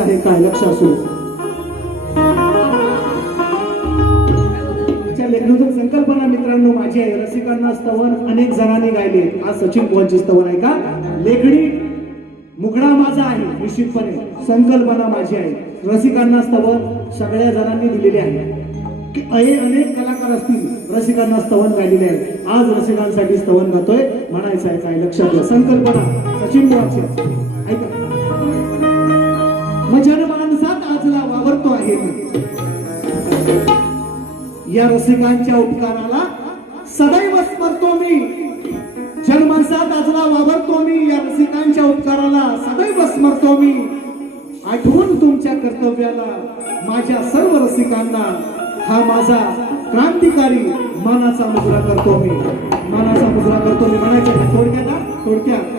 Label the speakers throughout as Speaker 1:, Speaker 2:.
Speaker 1: आहे काय लक्ष असू लेखनातून संकल्पना मित्रांनो माझी आहे रसिकांना स्तवन. अनेक जणांनी गायले आज सचिन पोहांची स्तवन आहे का? लेखणी मुगडा माझा आहे निश्चितपणे. संकल्पना माझी आहे. रसिकांना स्तवन सगळ्या जणांनी दिलेले आहे. की अनेक कलाकार असतील रसिकांना स्तवन गायलेले आहे आज रसिकांसाठी स्तवन गातोय. म्हणायचं आहे काय? लक्षात घ्या संकल्पना सचिन पोहांची ऐका. मग जनमानसात आजला वावरतो आहे. या रसिकांच्या उपकाराला सदैव स्मरतो मी. जनमानसात आजला वावरतो मी. या रसिकांच्या उपकाराला सदैव स्मरतो मी. आठवून तुमच्या कर्तव्याला माझ्या सर्व रसिकांना हा माझा क्रांतिकारी मानाचा मुद्रा करतो मी. मानाचा मुद्रा करतो मी. म्हणायचं का? थोडक्यात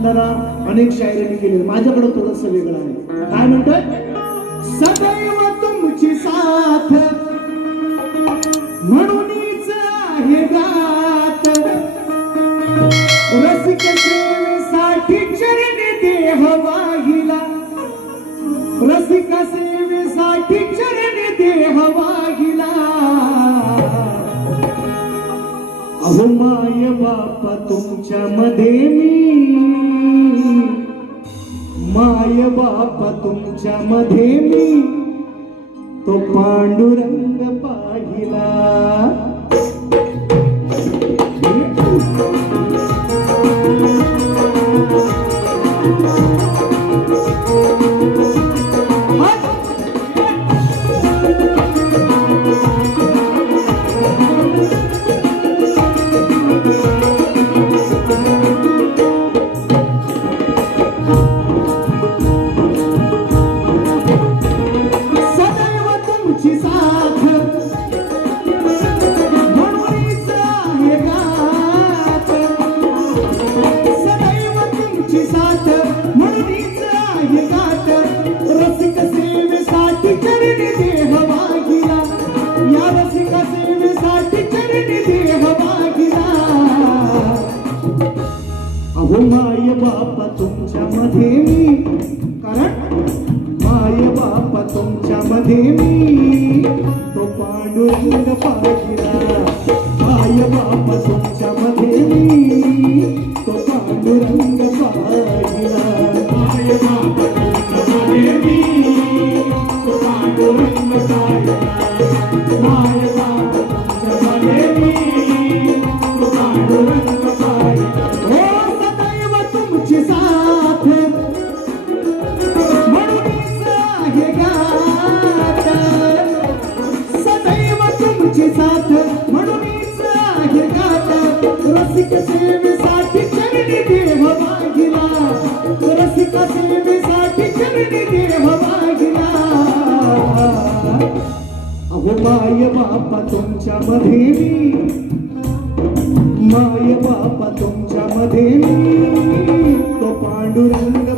Speaker 1: रसिकांना मानवंदना अनेक शायरांनी केले माझ्याकडे थोडस वेगळं आहे. काय म्हणतोय? सदैव तुमची साथ. म्हणूनच आहे गात. रसिक सेवेसाठी चरणी देह वाहिला. रसिका सेवेसाठी चरणी देह वाहिला. अहो माय बापा तुमच्या मध्ये मी बाप तुमच्या मध्ये मी. तो पांडुरंग बापा तुमच्या मध्ये मी. कारण माय बापा तुमच्या मध्ये मी. तो पांडुरंग पाहिला. माय बापा तुमच्या माय बापा तुमच्या मध्ये मी. माय बापा तुमच्या मध्ये मी. तो पांडुरंग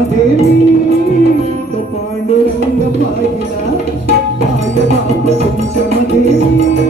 Speaker 1: तुमच्या मध्ये मी तो पांडुरंग पाहिला माय बाप तुमच्या मध्ये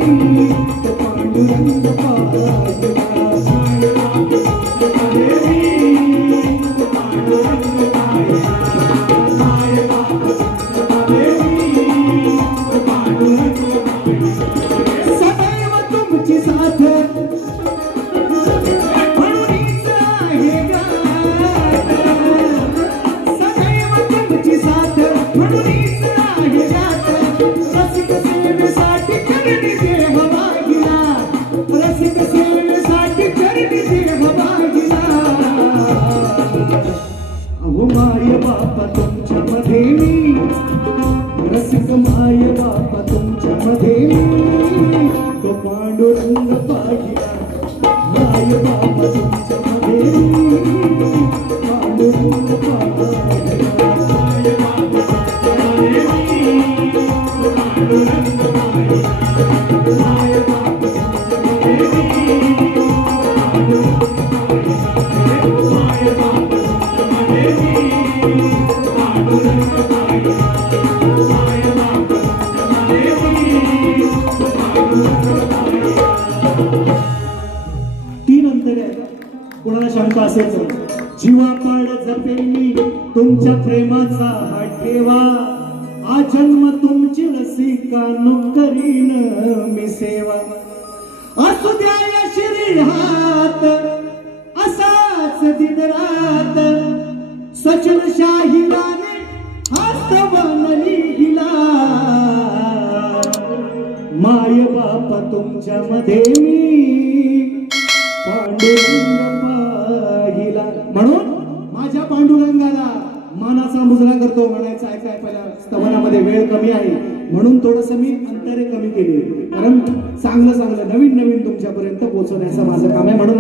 Speaker 1: कोणाला जीवा पाड जपेल मी तुमच्या प्रेमाचा हा ठेवा. आजन्म तुमची रसिका नो करीन मी सेवा. असू द्या या शरीरात असाच दिनरात सचल शाहिराने हास्तवन लिहिला. माय बाप तुमच्या मध्ये मी. पांडुरंग करतो म्हणायचं ऐकाय पहिला स्तवनामध्ये वेळ कमी आहे. म्हणून थोडस मी अंतरे कमी केली. कारण चांगलं चांगलं नवीन नवीन तुमच्यापर्यंत पोहोचवण्याचं माझं काम आहे. म्हणून